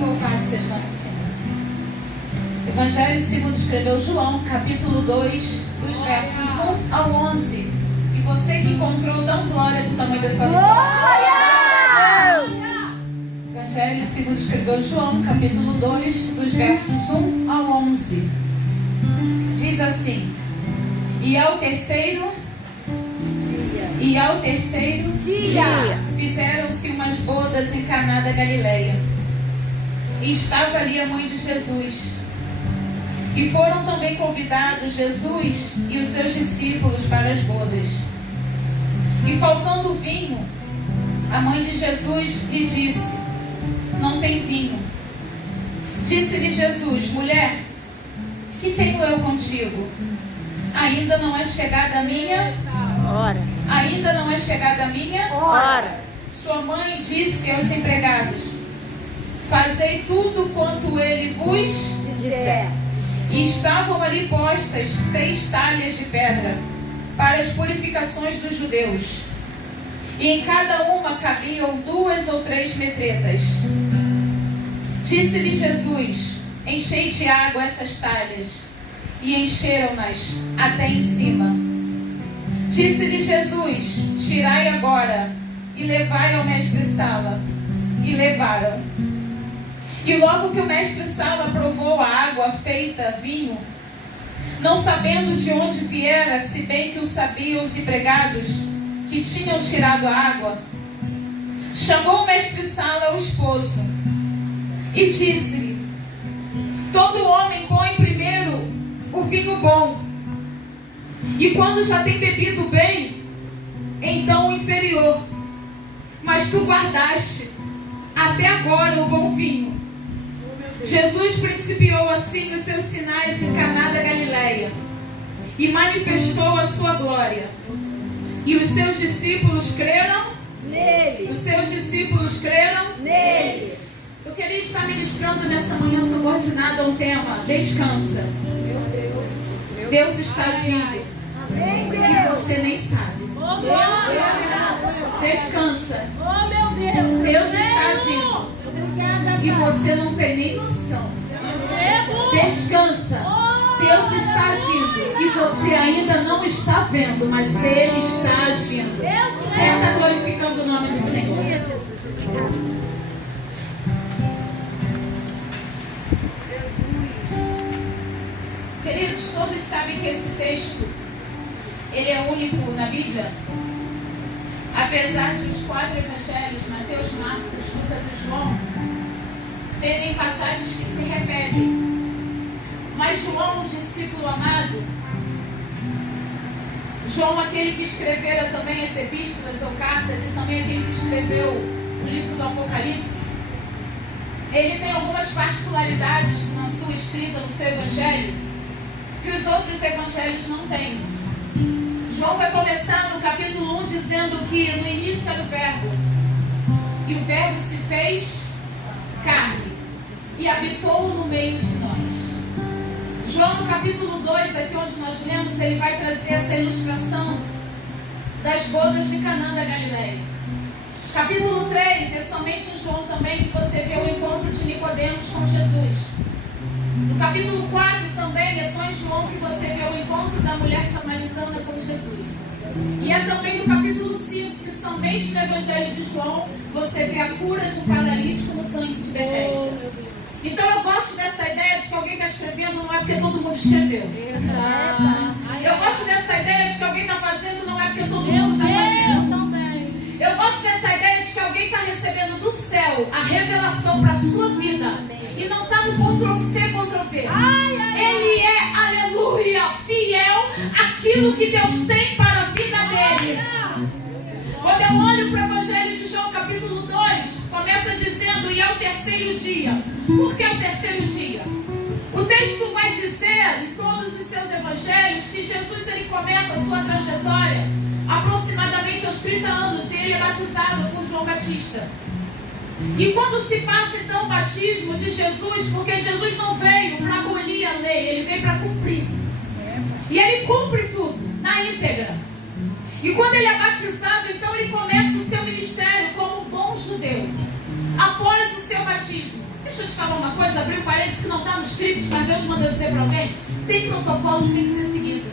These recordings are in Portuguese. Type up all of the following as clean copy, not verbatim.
Louvado seja o nome do Senhor. Evangelho segundo escreveu João, capítulo 2, dos versos 1 ao 11. E você que encontrou, dá glória do tamanho da sua vitória. Evangelho segundo escreveu João, capítulo 2, dos versos 1 ao 11. Diz assim: E ao terceiro dia fizeram-se umas bodas em Caná da Galileia. E estava ali a mãe de Jesus. E foram também convidados Jesus e os seus discípulos para as bodas. E faltando vinho, a mãe de Jesus lhe disse: Não tem vinho. Disse-lhe Jesus: Mulher, que tenho eu contigo? Ainda não é chegada a minha hora. Ainda não é chegada a minha hora. Sua mãe disse aos empregados: Fazei tudo quanto ele vos disser. E estavam ali postas 6 talhas de pedra para as purificações dos judeus. E em cada uma cabiam 2 ou 3 metretas. Disse-lhe Jesus: Enchei de água essas talhas. E encheram-nas até em cima. Disse-lhe Jesus: Tirai agora e levai ao mestre-sala. E levaram. E logo que o mestre-sala provou a água feita vinho, não sabendo de onde viera, se bem que o sabiam os empregados que tinham tirado a água, chamou o mestre-sala ao esposo e disse-lhe: Todo homem põe primeiro o vinho bom, e quando já tem bebido bem, então o inferior. Mas tu guardaste até agora o bom vinho. Jesus principiou assim os seus sinais em Caná da Galileia e manifestou a sua glória. E os seus discípulos creram nele. Os seus discípulos creram nele. Eu queria estar ministrando nessa manhã subordinada a um tema: descansa. Deus está agindo e você nem sabe. Descansa. Deus está agindo e você não tem nem noção. Descansa. Deus está agindo e você ainda não está vendo, mas Ele está agindo. Senta glorificando o nome do Senhor. Queridos, todos sabem que esse texto ele é único na Bíblia. Apesar de os 4 evangelhos, Mateus, Marcos, Lucas e João, terem passagens que se repetem, mas João, o discípulo amado, João, aquele que escrevera também as epístolas ou cartas, e também aquele que escreveu o livro do Apocalipse, ele tem algumas particularidades na sua escrita, no seu evangelho, que os outros evangelhos não têm. João vai começar no capítulo 1 dizendo que no início era o Verbo, e o Verbo se fez carne e habitou no meio de nós. João, no capítulo 2, aqui onde nós lemos, ele vai trazer essa ilustração das bodas de Caná da Galileia. Capítulo 3 é somente em João também que você vê o encontro de Nicodemos com Jesus. No capítulo 4 também é só em João que você vê o encontro da mulher samaritana com Jesus. E é também no capítulo 5 que somente no Evangelho de João você vê a cura de um paralítico no tanque de Betesda. Então eu gosto dessa ideia de que alguém está escrevendo não é porque todo mundo escreveu. Eu gosto dessa ideia de que alguém está fazendo não é porque todo mundo está fazendo. Eu gosto dessa ideia de que alguém está recebendo do céu a revelação para a sua vida e não está no Ctrl-C, Ctrl-V. Ele é, aleluia, fiel àquilo que Deus tem para a vida dele. Quando eu olho para o Evangelho de João, capítulo 2, começa dizendo: e é o terceiro dia. Por que o terceiro dia? O texto vai dizer, em todos os seus evangelhos, que Jesus ele começa a sua trajetória aproximadamente aos 30 anos, e ele é batizado por João Batista. E quando se passa então o batismo de Jesus, porque Jesus não veio para abolir a lei, ele veio para cumprir. E ele cumpre tudo, na íntegra. E quando ele é batizado, então ele começa o seu ministério como bom judeu. Após o seu batismo, Deixa eu te falar uma coisa, abrir um parênteses que não está nos scripts, mas Deus mandou dizer para alguém. Tem protocolo que tem que ser seguido.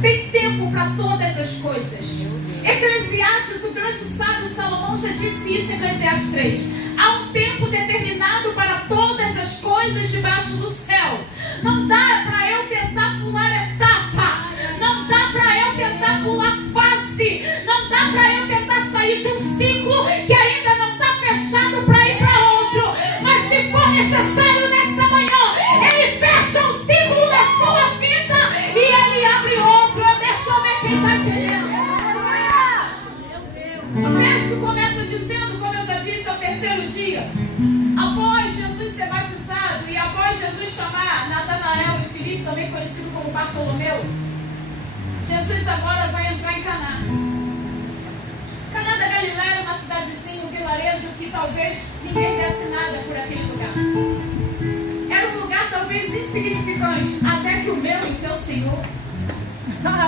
Tem tempo para todas as coisas. Eclesiastes, o grande sábio Salomão já disse isso em Eclesiastes 3. Há um tempo determinado para todas as coisas debaixo do céu. Não dá para eu tentar pular etapa. Não dá para eu tentar pular fase. Não dá para eu tentar sair de um ciclo que ainda não está fechado para ir para outro. Mas se for necessário nessa manhã, Ele fecha um ciclo da sua vida e Ele abre outro. Deixa eu ver quem está entendendo. O texto começa dizendo, como eu já disse, ao terceiro dia, após Jesus ser batizado e após Jesus chamar Natanael e Filipe, também conhecido como Bartolomeu, Jesus agora vai entrar em Caná. Caná da Galileia era uma cidadezinha, um vilarejo que talvez ninguém desse nada por aquele lugar. Era um lugar talvez insignificante, até que o meu e teu Senhor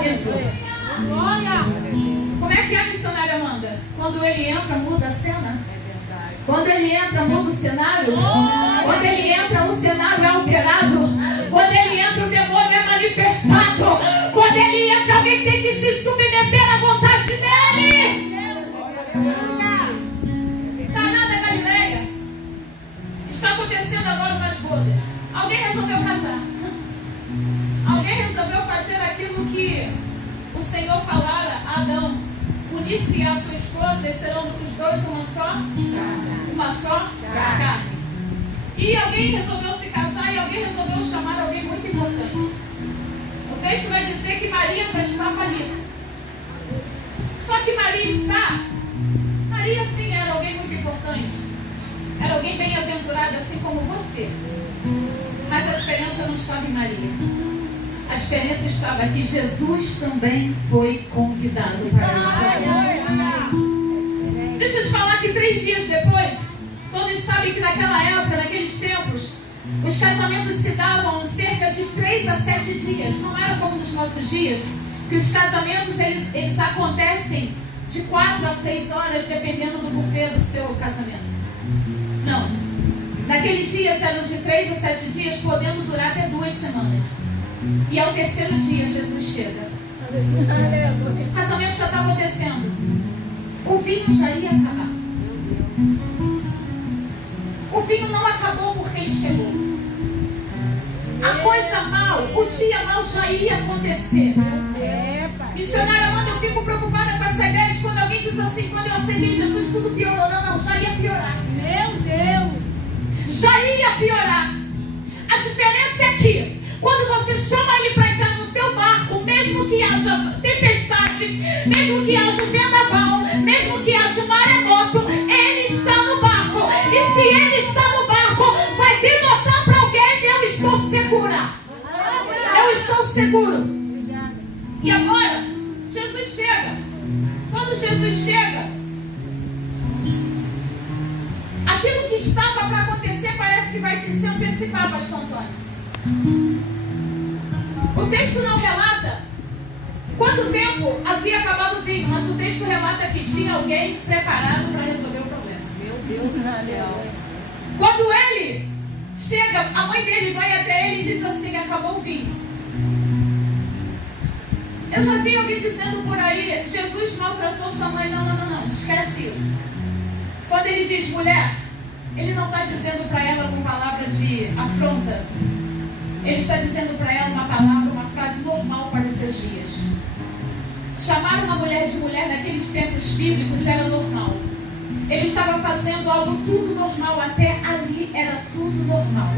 entrou. Glória! Como é que a missionária manda? Quando ele entra, muda a cena? Quando ele entra, muda o cenário? Quando ele entra, o cenário é alterado. Quando ele entra, o demônio é manifestado. Quando ele entra, alguém tem que se submeter à vontade dele. Caná da Galileia. Está acontecendo agora umas bodas. Alguém resolveu casar. Alguém resolveu fazer aquilo que o Senhor falara a Adão: unir-se a sua esposa e serão os dois uma só carne. E alguém resolveu se casar e alguém resolveu chamar alguém muito importante. O texto vai dizer que Maria já estava ali. Só que Maria sim era alguém muito importante. Era alguém bem-aventurado assim como você. Mas a diferença não estava em Maria. A diferença estava que Jesus também foi convidado para esse casamento. Deixa eu te falar que 3 dias depois, todos sabem que naquela época, naqueles tempos, os casamentos se davam cerca de 3 a 7 dias. Não era como nos nossos dias, que os casamentos eles acontecem de 4 a 6 horas, dependendo do buffet do seu casamento. Não. Naqueles dias eram de 3 a 7 dias, podendo durar até 2 semanas. E ao terceiro dia Jesus chega. O casamento já está acontecendo. O vinho já ia acabar. O vinho não acabou porque ele chegou. A coisa mal, o dia mal já ia acontecer. Missionária Amanda, eu fico preocupada com a cegueira quando alguém diz assim: quando eu aceitei Jesus tudo piorou. Não, já ia piorar. Meu Deus, já ia piorar. A diferença é que quando você chama Ele para entrar no teu barco, mesmo que haja tempestade, mesmo que haja vendaval, mesmo que haja maremoto, Ele está no barco. E se Ele está no barco, vai denotar para alguém: eu estou segura. Eu estou seguro. E agora, Jesus chega. Quando Jesus chega, aquilo que estava para acontecer parece que vai se antecipar, pastor Antônio. O texto não relata quanto tempo havia acabado o vinho, mas o texto relata que tinha alguém preparado para resolver o problema. Meu Deus do céu. Quando ele chega, a mãe dele vai até ele e diz assim: acabou o vinho. Eu já vi alguém dizendo por aí: Jesus maltratou sua mãe. Não, esquece isso. Quando ele diz mulher, ele não está dizendo para ela com palavra de afronta. Ele está dizendo para ela uma palavra, uma frase normal para os seus dias. Chamar uma mulher de mulher naqueles tempos bíblicos era normal. Ele estava fazendo algo tudo normal. Até ali era tudo normal.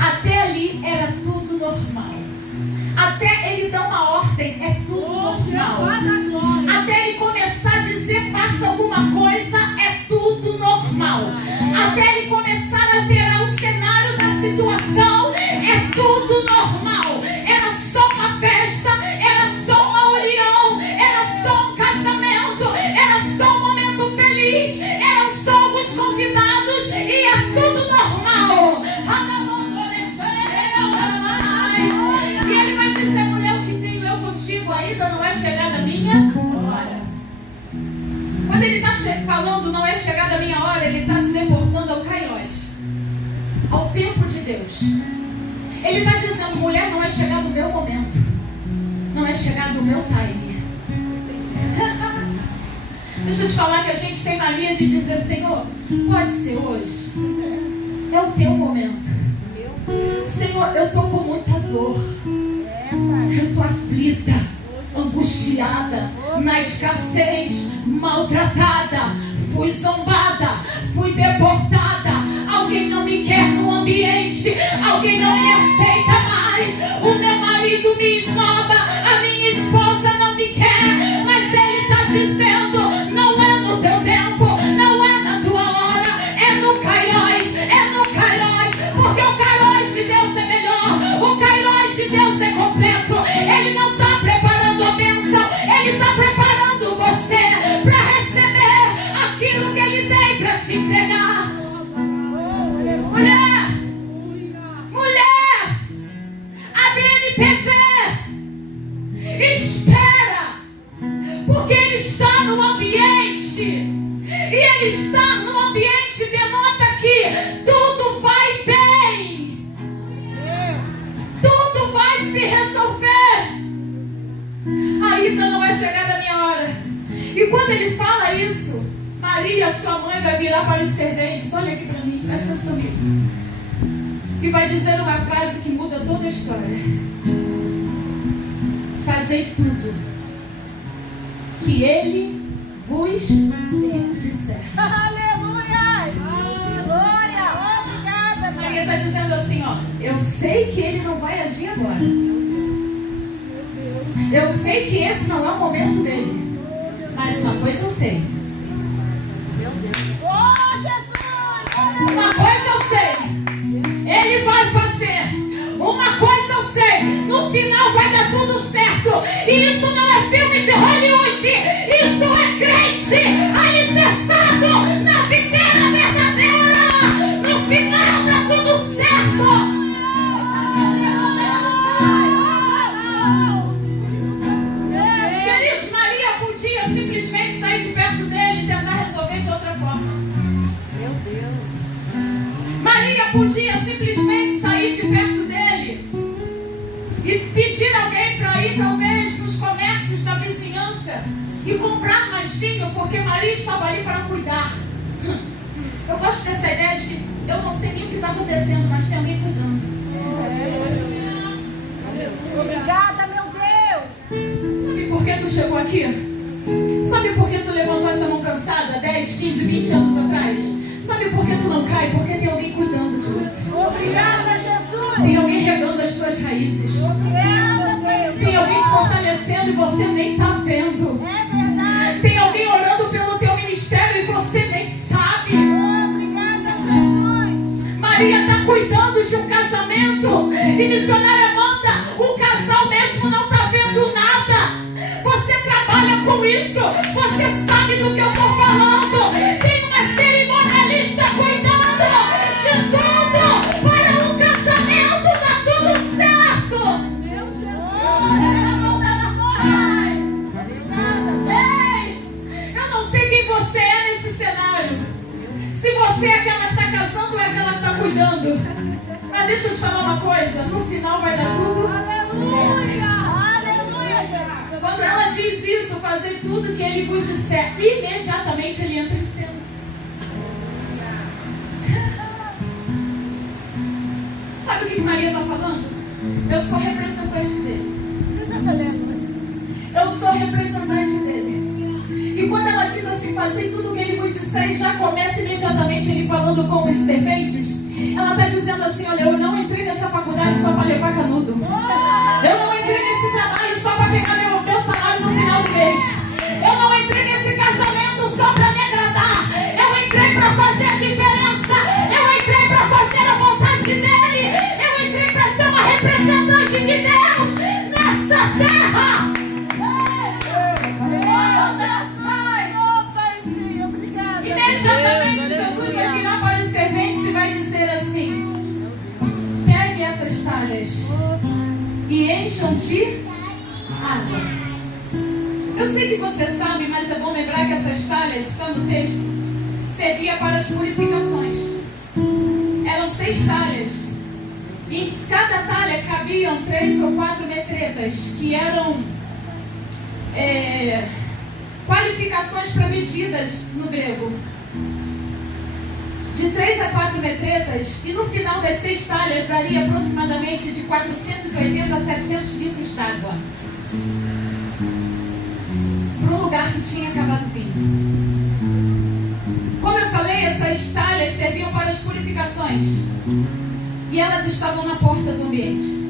Até ali era tudo normal. Até ele dar uma ordem, é tudo normal. Até ele começar a dizer: faça alguma coisa, é tudo normal. Até ele começar a alterar o cenário da situação, é tudo normal. Era só uma festa, era só uma união, era só um casamento, era só um momento feliz, eram só alguns convidados e é tudo normal. E ele vai dizer: mulher, o que tenho eu contigo ainda não é chegada a minha hora. Quando ele está falando não é chegada a minha hora, ele está se reportando ao Caio. Deus. Ele está dizendo, mulher, não é chegado o meu momento. Não é chegado o meu time. Deixa eu te falar que a gente tem mania de dizer, Senhor, pode ser hoje. É o teu momento. Senhor, eu estou com muita dor. Eu estou aflita, angustiada, na escassez, maltratada, fui zombada, fui deportada. Alguém não me quer no ambiente, alguém não me aceita mais. O meu marido me esnoba, a minha esposa não me quer. Mas ele está dizendo, não é no teu tempo, não é na tua hora, é no Kairos, porque o Kairos de Deus é melhor, o Kairos de Deus é completo. Ele não está preparando a bênção, ele está preparando você para receber aquilo que ele tem para te entregar. Mulher, ADNPV, espera, porque ele está no ambiente, e ele estar no ambiente denota que tudo vai bem, tudo vai se resolver. Ainda não é chegada a minha hora. E quando ele fala isso, Maria, sua mãe, vai virar para os serventes. Olha aqui para mim, presta atenção nisso. E vai dizer uma frase que muda toda a história. Fazei tudo que ele vos disser. Aleluia! Glória! Obrigada! Maria está dizendo assim, ó, eu sei que ele não vai agir agora. Eu sei que esse não é o momento dele. Mas uma coisa eu sei. Oh, Jesus! Uma coisa eu sei. Ele vai fazer. Uma coisa eu sei. No final vai dar tudo certo. E isso não é filme de Hollywood. Isso é crente alicerçado na videira verdadeira. No final dá tudo certo. Queridos, Maria podia simplesmente sair de perto dele e tentar resolver de outra forma. Meu Deus! Maria podia simplesmente sair de perto dele e pedir alguém para ir talvez nos comércios da vizinhança e comprar mais vinho, porque Maria estava ali para cuidar. Eu gosto dessa ideia de que eu não sei nem o que está acontecendo, mas tem alguém cuidando. Obrigada, meu Deus! Sabe por que tu chegou aqui? Sabe por que tu levantou essa mão cansada 10, 15, 20 anos atrás? Sabe por que tu não cai? Porque tem alguém cuidando de você. Obrigada, Jesus! Tem alguém regando as tuas raízes. Obrigada, Deus! Tem alguém te fortalecendo e você nem está vendo. É verdade! Tem alguém orando pelo teu ministério e você nem sabe. Obrigada, Jesus! Maria está cuidando de um casamento. E missionária Amanda, o casal mesmo não está vendo nada. Você trabalha com isso. Você sabe do que eu estou falando. Tem uma cerimonialista cuidando de tudo para um casamento dar tudo certo. Meu Jesus! Ei, eu não sei quem você é nesse cenário. Se você é aquela que está casando ou é aquela que está cuidando. Mas deixa eu te falar uma coisa. No final vai dar tudo certo. Aleluia, Jesus! Quando ela diz isso, fazer tudo que ele vos disser, imediatamente ele entra em cena. Sabe o que Maria está falando? Eu sou representante dele. Eu sou representante dele. E quando ela diz assim, fazer tudo o que ele vos disser, e já começa imediatamente ele falando com os serventes, ela está dizendo assim, olha, eu não entrei nessa faculdade só para levar canudo. Eu não entrei nesse trabalho só para pegar meu salário no final do mês. Eu não entrei nesse casamento só para me agradar. Eu entrei para fazer a diferença. Eu entrei para fazer a vontade dele. Eu entrei para ser uma representante de Deus nessa terra. Imediatamente Jesus vai virar para os serventes e vai dizer assim, pegue essas talhas e encham de água. Eu sei que você sabe, mas é bom lembrar que essas talhas, está no texto, servia para as purificações. Eram 6 talhas Em cada talha cabiam 3 ou 4 metretas, que eram qualificações para medidas no grego. De 3 a 4 metretas, e no final das 6 talhas daria aproximadamente de 480 a 700 litros d'água. Para um lugar que tinha acabado vinho. Como eu falei, essas talhas serviam para as purificações. E elas estavam na porta do ambiente.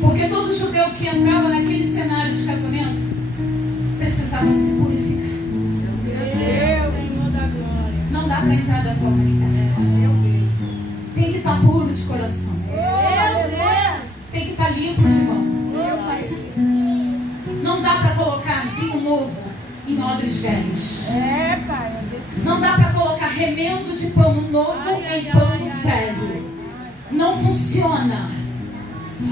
Porque todo judeu que entrava naquele cenário de casamento precisava se purificar. Não dá para entrar da forma que está. Tem que estar puro de coração. Tem que estar limpo de mão. Não dá para colocar vinho novo em odres velhos. Não dá para colocar remendo de pano novo em pano velho. Não funciona.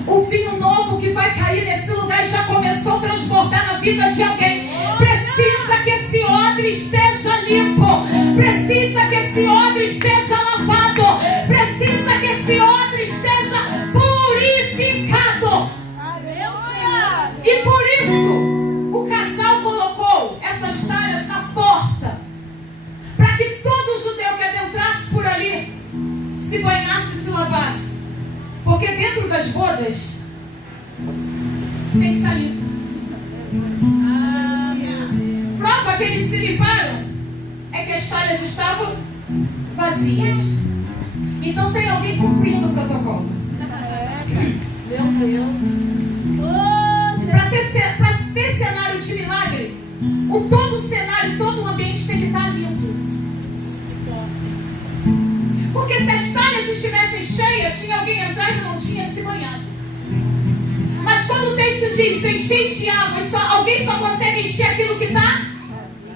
O vinho novo que vai cair nesse lugar já começou a transbordar na vida de alguém. Precisa que esse odre esteja limpo. Precisa que esse odre esteja lavado. Precisa que esse odre esteja purificado. E por isso o casal colocou essas talhas na porta, para que todo judeu que adentrasse por ali se banhasse e se lavasse. Porque dentro das bodas tem que estar limpo. Prova que eles se limparam é que as talhas estavam vazias. Então tem alguém cumprindo o protocolo. Meu Deus. Para ter cenário de milagre, todo o cenário, todo o ambiente tem que estar limpo. Porque se as talhas estivessem cheias, tinha alguém entrar e não tinha se banhado. Mas quando o texto diz encher de água, alguém só consegue encher aquilo que está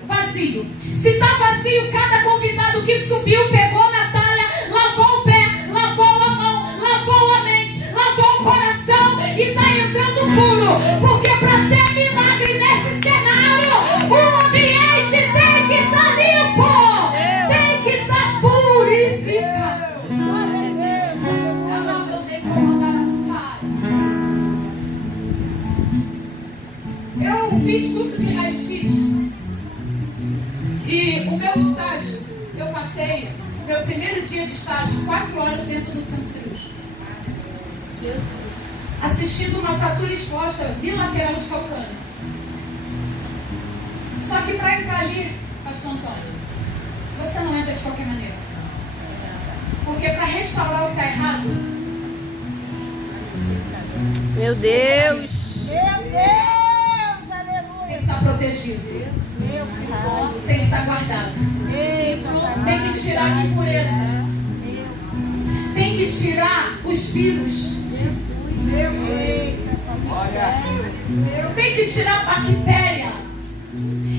vazio. Se está vazio, cada convidado que subiu, pegou na talha, lavou o pé, lavou a mão, lavou a mente, lavou o coração e está entrando puro. Porque para ter milagre nesse cenário, o ambiente tem que estar limpo, tem que estar purificado. Eu fiz curso de raio-x e o meu estágio, eu passei meu primeiro dia de estágio 4 horas dentro do centro cirúrgico, assistindo uma fratura exposta bilateral de calcâneo. Só que para entrar ali, pastor Antônio, você não entra de qualquer maneira. Porque para restaurar o que está errado, meu Deus, tem que estar protegido, tem que estar guardado, tem que tirar a impureza, tem que tirar os vírus, tem que tirar a bactéria.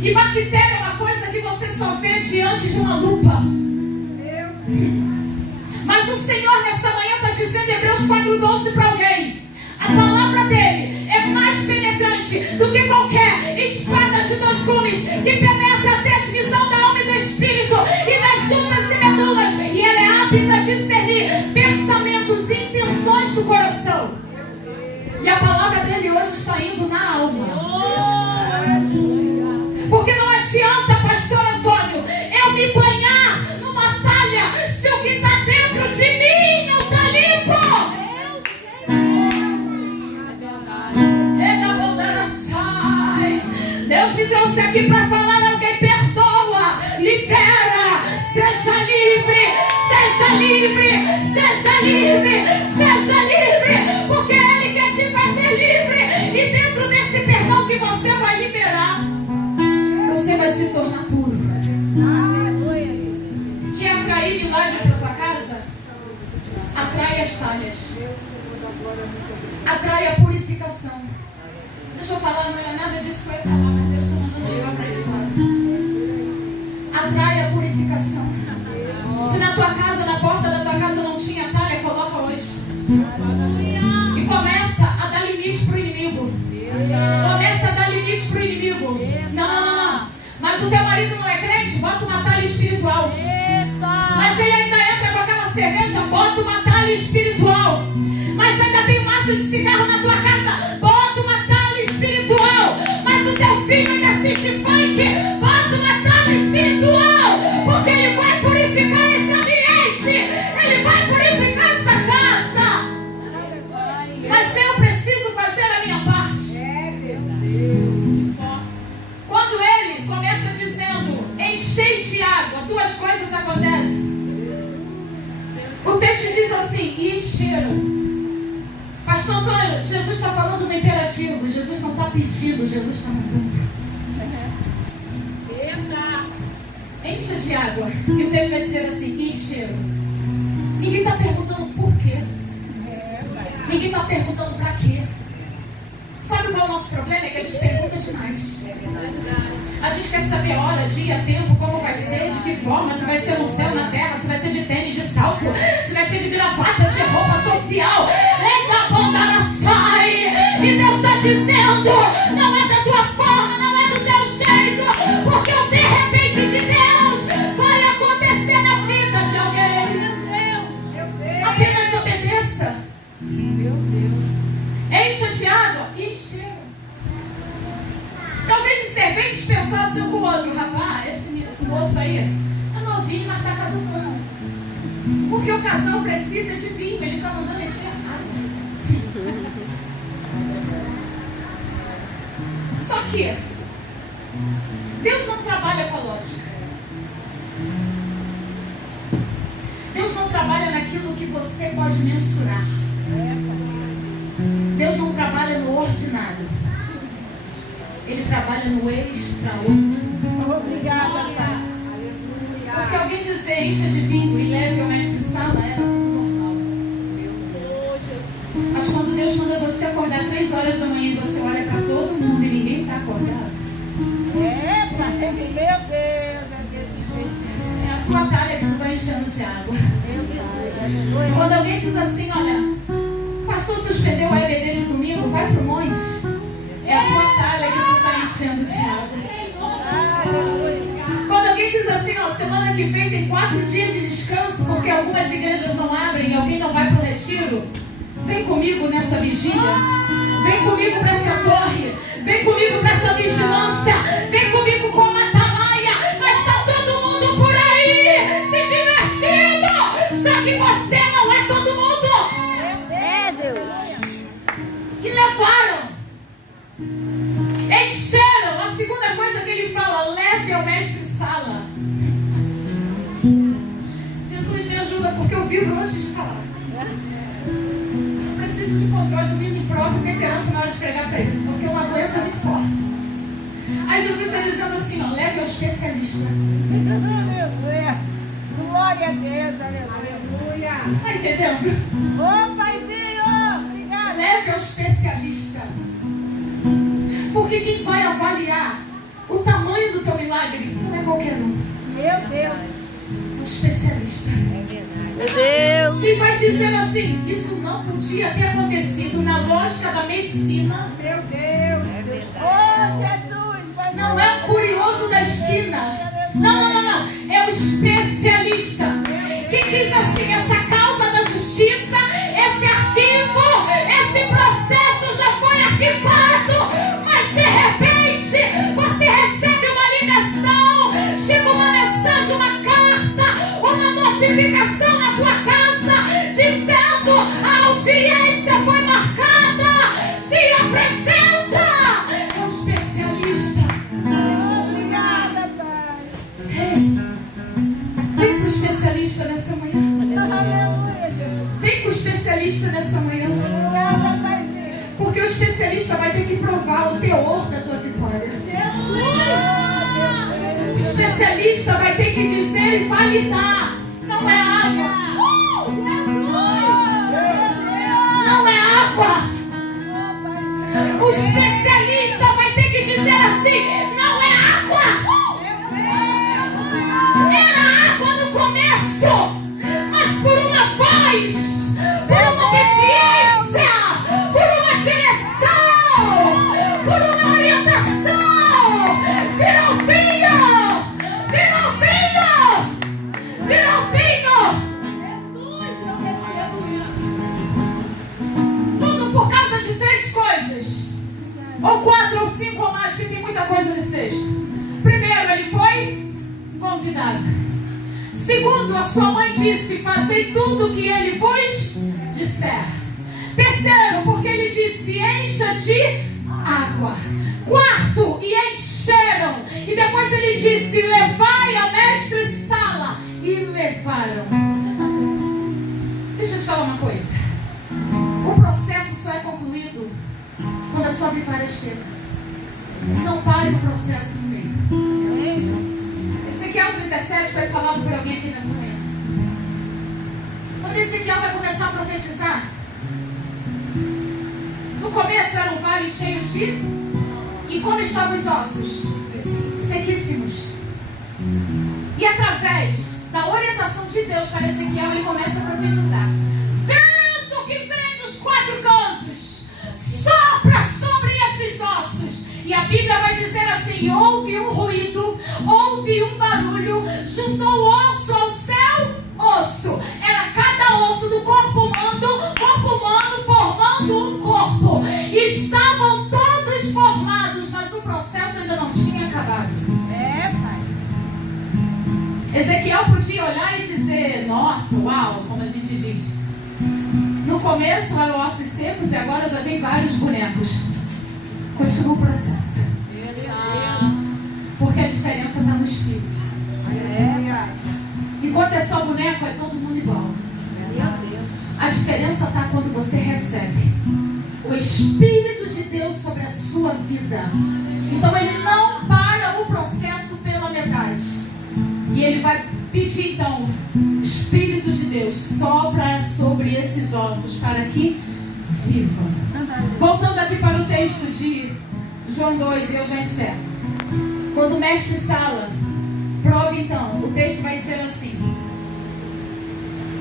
E bactéria é uma coisa que você só vê diante de uma lupa. Mas o Senhor nessa manhã está dizendo em Hebreus 4:12 para alguém: a palavra dele é mais penetrante do que qualquer espada de 2 gumes, que penetra até a divisão da alma e do espírito e das juntas e medulas, e ela é apta a discernir pensamentos e intenções do coração. E a palavra dele hoje está indo na alma. Porque não adianta, pastor Antônio, eu me banhar numa talha se o que está dentro de mim não está limpo. Deus me trouxe aqui para falar: alguém perdoa, libera, seja livre, seja livre, seja livre, seja livre, porque Ele quer te fazer livre. E dentro desse perdão que você vai liberar, você vai se tornar puro. Quer atrair milagre para tua casa? Atrai as talhas, atrai a purificação. Deixa eu falar, não era nada disso que eu ia falar, mas Deus está mandando levar para esse lado. Atrai a purificação. Se na tua casa, na porta da tua casa não tinha talha, coloca hoje. E começa a dar limite para o inimigo. Começa a dar limite para o inimigo. Não. Mas o teu marido não é crente? Bota uma talha espiritual. Mas ele ainda entra com aquela cerveja? Bota uma talha espiritual. mas ainda tem um maço de cigarro na tua casa. Bota uma tala espiritual. Mas o teu filho ainda assiste funk. Bota uma tala espiritual, porque ele vai purificar esse ambiente. Ele vai purificar essa casa. Mas eu preciso fazer a minha parte. Quando ele começa dizendo enchei de água, duas coisas acontecem. O texto diz assim, e encheram. Pastor Antônio, Jesus está falando no imperativo. Jesus não está pedindo, Jesus está mandando. Encha de água. E o texto vai dizer assim, e encheram. Ninguém está perguntando por quê. Ninguém está perguntando para quê. Sabe qual é o nosso problema? É que a gente pergunta demais. A gente quer saber a hora, dia, tempo, como vai ser, de que forma, se vai ser no céu, na terra, se vai ser de tênis, de salto, se vai ser de gravata, de roupa social. Eita, bomba na sai! E Deus está dizendo, não é da tua forma, não é do teu jeito, porque o de repente de Deus vai acontecer na vida de alguém. Apenas obedeça. Meu Deus. Encha de água e encheram. Talvez os serventes pensassem um com o outro, rapaz, esse moço aí é novinho, mas está caducando. Porque o casal precisa de vinho, ele está mandando encher a água. Só que Deus não trabalha com a lógica. Deus não trabalha naquilo que você pode mensurar. Deus não trabalha no ordinário. Ele trabalha no extraordinário. Obrigada, Pai. Porque alguém dizer encha de vinho e leve ao mestre sala era tudo normal. Mas quando Deus manda você acordar 3 horas da manhã e você olha para todo mundo e ninguém está acordado. Pai, meu Deus, é desse jeitinho. É a tua talha que tu vai enchendo de água. Quando alguém diz assim, olha, o pastor suspendeu a EBD de domingo, vai pro monte. É a tua talha que tu está enchendo de água. Quando alguém diz assim, ó, semana que vem tem 4 dias de descanso porque algumas igrejas não abrem e alguém não vai pro retiro, vem comigo nessa vigília. Vem comigo para essa torre. Vem comigo para essa vigilância. Vem comigo com uma atalaia. Mas está todo mundo por aí se divertindo. Só que você não é todo mundo. É, Deus. E levaram. Encheram. A segunda coisa que ele fala, leve ao mestre sala. Jesus me ajuda porque eu vibro antes de falar. Eu preciso de controle do mínimo próprio, temperança na hora de pregar preço, porque eu não aguento, é muito forte. Aí Jesus está dizendo assim, ó, leve ao especialista. Aleluia. Glória a Deus, aleluia. Tá entendendo? Ô, Paizinho, obrigada. Leve ao especialista. Porque quem vai avaliar o tamanho do teu milagre não é qualquer um. Meu Deus. É um especialista. Meu Deus. Quem vai dizer assim, isso não podia ter acontecido na lógica da medicina. Meu Deus. Ô, Jesus. Não é o curioso da esquina. Não. É o especialista. Quem diz assim, essa causa da justiça, esse arquivo, esse processo já foi arquivado. Mas de repente, você recebe uma ligação, chega uma mensagem, uma carta, uma notificação na tua casa, dizendo a audiência foi marcada. Se apresenta. É o especialista. Obrigada, Pai. Vem para o especialista nessa manhã. Aleluia, Jesus. Vem com o especialista nessa manhã. Obrigada, Paizinho. Porque o especialista vai ter que provar o teor da tua vitória. O especialista vai ter que dizer e validar. Não é água. Não é água. O especialista vai ter que dizer assim, não é água. Era água no começo, mas por uma voz, por uma obediência, por uma direção, por uma orientação, virou vinho, virou vinho, virou vinho. Jesus, eu recebo isso. Ou 4 ou 5 ou mais, porque tem muita coisa nesse texto. Primeiro, ele foi convidado. Segundo, a sua mãe disse: fazei tudo o que ele vos disser. Terceiro, porque ele disse: encha de água. Quarto, e encheram. E depois ele disse: levai a mestre-sala. E levaram. Deixa eu te falar uma coisa. O processo só é concluído quando a sua vitória chega. Não pare o processo no meio. Ezequiel 37 foi falado por alguém aqui nessa manhã. Quando Ezequiel vai começar a profetizar, no começo era um vale cheio de... E como estavam os ossos? Sequíssimos. E através da orientação de Deus para Ezequiel, ele começa a profetizar: vento que vem dos 4 cantos, sopra sobre esses ossos. E a Bíblia vai dizer assim: houve um ruído, houve um barulho, juntou osso ao seu osso. Era cada osso do corpo humano formando um corpo. Estavam todos formados, mas o processo ainda não tinha acabado. Pai. Ezequiel podia olhar e dizer: nossa, uau, como a gente diz. No começo eram ossos secos e agora já tem vários bonecos. Continua o processo. Porque a diferença está no espírito. Enquanto é só boneco, é todo mundo igual. A diferença está quando você recebe o Espírito de Deus sobre a sua vida. Então ele não para o processo pela metade. E ele vai pedir então: Espírito de Deus, sopra sobre esses ossos para que vivam. Voltando aqui para o texto de João 2, e eu já encerro. Quando o mestre Sala prova, então, o texto vai dizer assim: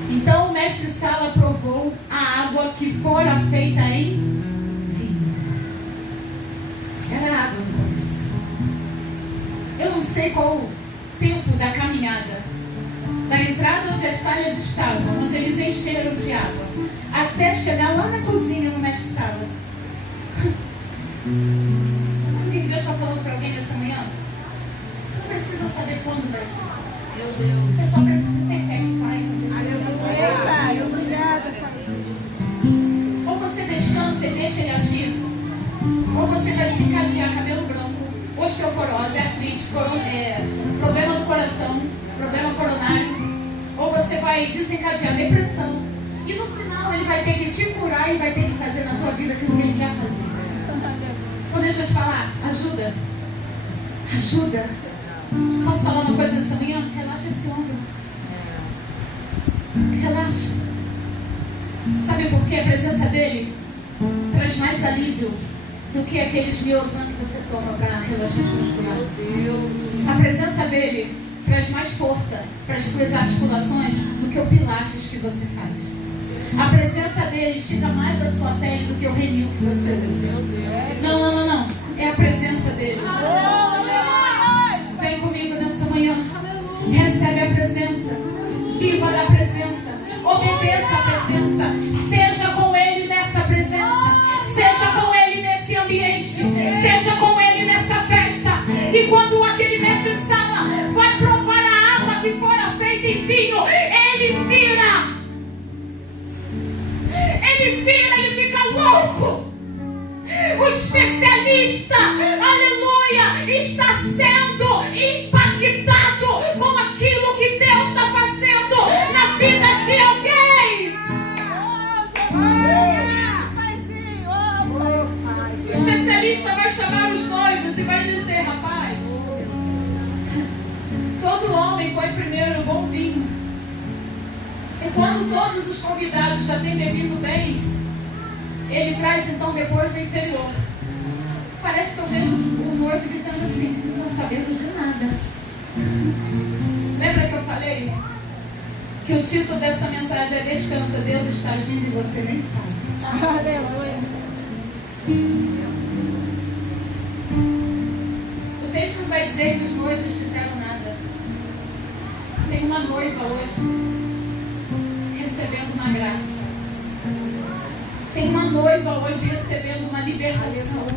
então o mestre Sala provou a água que fora feita em vinho. Era água no começo. Eu não sei qual o tempo da caminhada, da entrada onde as talhas estavam, onde eles encheram de água, até chegar lá na cozinha no mestre Sala. Sabe o que Deus está falando para alguém nessa manhã? Você não precisa saber quando vai ser. Meu Deus. Você só precisa ter fé que vai acontecer. Pai, obrigada, Pai. Ou você descansa e deixa ele agir, ou você vai desencadear cabelo branco, osteoporose, artrite, problema do coração, problema coronário, ou você vai desencadear depressão. E no final ele vai ter que te curar e vai ter que fazer na tua vida aquilo que ele quer fazer. Então deixa eu te falar, ajuda. Posso falar uma coisa nessa manhã? Relaxa esse ombro. Relaxa. Sabe por quê? A presença dele traz mais alívio do que aqueles Miosan que você toma para relaxante muscular. A presença dele traz mais força para as suas articulações do que o pilates que você faz. A presença dele estica mais a sua pele do que o renil que você usa. Não. É a presença dele. Vem comigo nessa manhã. Recebe a presença. Viva da presença. Obedeça a presença. Seja com ele nessa presença. Seja com ele nesse ambiente. Seja com ele nessa festa. E quando aquele mestre Sala vai provar a água que fora feita em vinho, ele vira. Ele fica louco. O especialista, aleluia, está sendo impactado com aquilo que Deus está fazendo na vida de alguém. O especialista vai chamar os noivos e vai dizer: rapaz, todo homem põe primeiro o bom vinho. E quando todos os convidados já têm bebido bem, ele traz então depois o inferior. Parece que eu vejo o noivo dizendo assim: não estou sabendo de nada. Lembra que eu falei que o título dessa mensagem é Descansa, Deus está agindo e você nem sabe. Aleluia. O texto não vai dizer que os noivos fizeram nada. Tem uma noiva hoje recebendo uma graça. Tem uma noiva hoje recebendo uma libertação.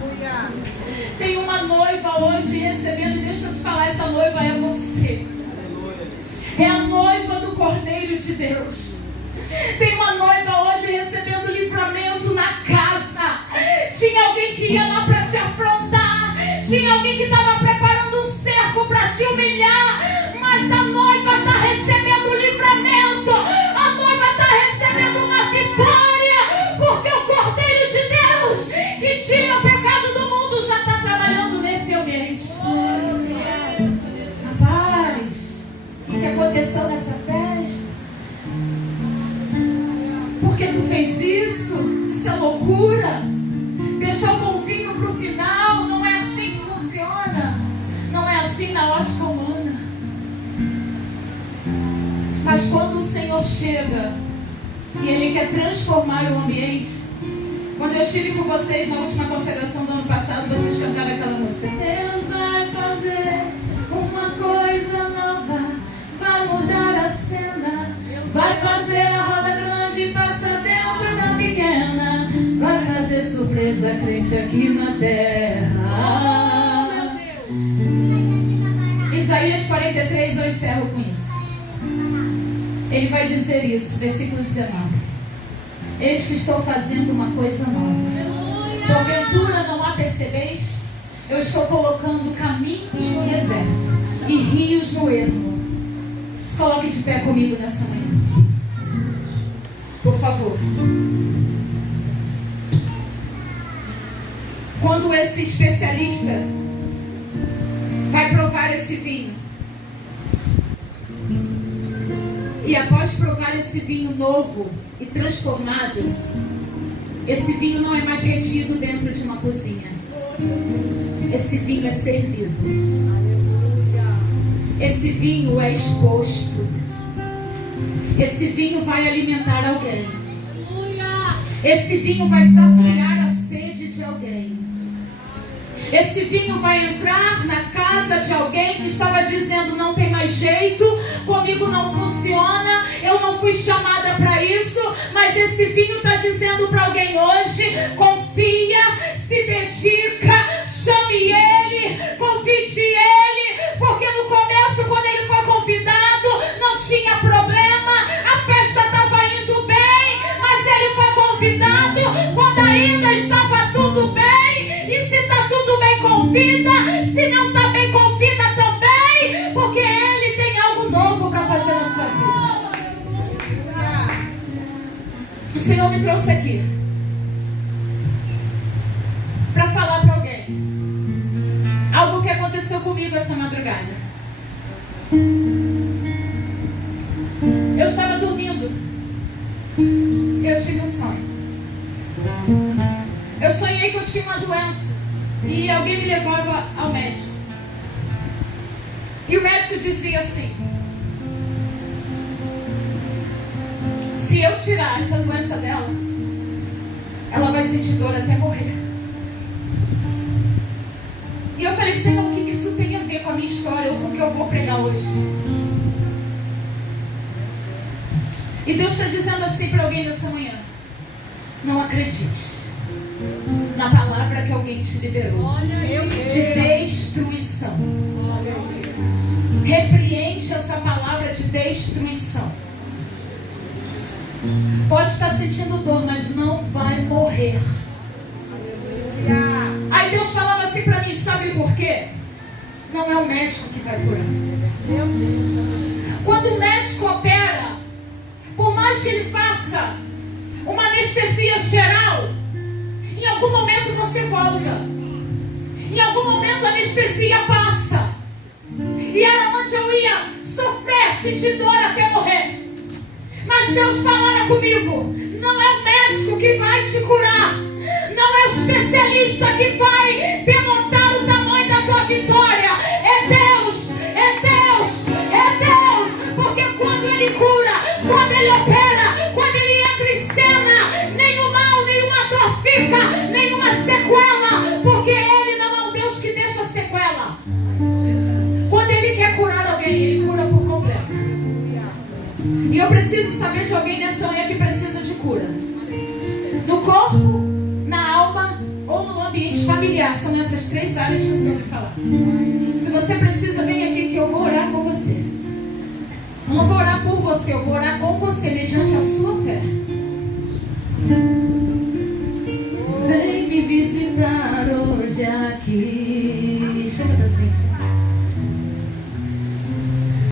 Tem uma noiva hoje recebendo, e deixa eu te falar, essa noiva é você. É a noiva do Cordeiro de Deus. Tem uma noiva hoje recebendo livramento na casa. Tinha alguém que ia lá para te afrontar. Tinha alguém que estava preparando um cerco para te humilhar. Mas a noiva está recebendo livramento. A noiva está recebendo uma vitória. Porque o Cordeiro de Deus, que tira o pecado do mundo, já está trabalhando nesse ambiente. Rapaz, o que aconteceu nessa festa? Por que tu fez isso? Isso é loucura. Deixou o bom vinho para o final. Não é assim que funciona. Não é assim na ótica humana. Mas quando o Senhor chega e Ele quer transformar o ambiente. Quando eu estive com vocês na última consagração do ano passado, vocês cantaram aquela música. Deus vai fazer uma coisa nova, vai mudar a cena, vai fazer a roda grande passar dentro da pequena, vai fazer surpresa crente aqui na terra. Isaías 43, eu encerro com isso. Ele vai dizer isso, versículo 19. Eis que estou fazendo uma coisa nova. Porventura não a percebeis? Eu estou colocando caminhos no deserto e rios no ermo. Se coloque de pé comigo nessa manhã. Por favor. Quando esse especialista vai provar esse vinho, e após provar esse vinho novo e transformado, esse vinho não é mais retido dentro de uma cozinha. Esse vinho é servido. Esse vinho é exposto. Esse vinho vai alimentar alguém. Esse vinho vai saciar a sede de alguém. Esse vinho vai entrar na casa de alguém que estava dizendo: não tem mais jeito, comigo não funciona, eu não fui chamada para isso. Mas esse vinho está dizendo para alguém hoje: confia, se dedica, chame ele, convide ele. Porque no começo, quando ele foi convidado, não tinha problema, a festa estava indo bem. Mas ele foi convidado quando ainda estava tudo bem. E se está tudo bem, convida. Se não está bem, convida também. Porque Ele tem algo novo para fazer na sua vida. O Senhor me trouxe aqui para falar para alguém algo que aconteceu comigo essa madrugada. Eu estava dormindo. Eu tive um sonho. Eu sonhei que eu tinha uma doença e alguém me levava ao médico. E o médico dizia assim: se eu tirar essa doença dela, ela vai sentir dor até morrer. E eu falei: Senhor, o que isso tem a ver com a minha história ou com o que eu vou pregar hoje? E Deus está dizendo assim para alguém nessa manhã: não acredite na palavra que alguém te liberou de destruição. Repreende essa palavra de destruição. Pode estar sentindo dor, mas não vai morrer. Aí Deus falava assim para mim: sabe por quê? Não é o médico que vai curar. Quando o médico opera, por mais que ele faça uma anestesia geral, em algum momento você volta. Em algum momento a anestesia passa. E era onde eu ia sofrer, sentir dor até morrer. Mas Deus falava comigo: não é o médico que vai te curar. Não é o especialista que vai denotar o tamanho da tua vitória. É Deus, é Deus, é Deus. Porque quando Ele cura, quando Ele opera, quando Ele entra em cena, nenhum mal, nenhuma dor fica, nenhuma sequela. Porque Ele não é um Deus que deixa sequela. Quando Ele quer curar alguém, Ele cura por completo. E eu preciso saber de alguém nessa manhã que precisa de cura. No corpo, orar, são essas 3 áreas que o Senhor me falar. Se você precisa, vem aqui que eu vou orar por você. Eu não vou orar por você, eu vou orar com você mediante a sua fé.